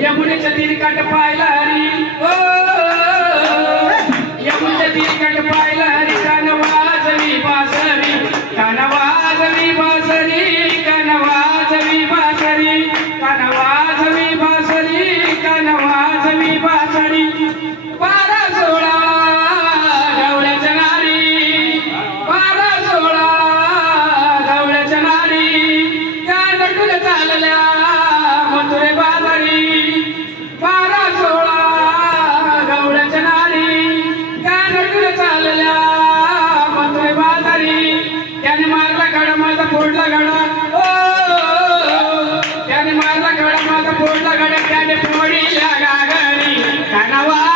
यमुनेच्या तिरकट पाहिला हरी ओ यमुनेच्या तिरकट पाहिला हरी कान वाजवी बासरी कान वाजवी बासरी कान वाजवी बासरी कान वाजवी बासरी कान वाजवी बासरी बारा सोळा गवळ्याच्या नारी बारा सोळा गवळ्याच्या नारी त्या नटून चालल्या मथुरे बाजारी बारा सोळा गवळ्याच्या नारी त्या नटून चालल्या मथुरे बाजारी त्याने मारला गडा माझा फोडला गडा ओ त्याने मारला गडा माझा फोडला गडा त्याने फोडीला गागरी कानावा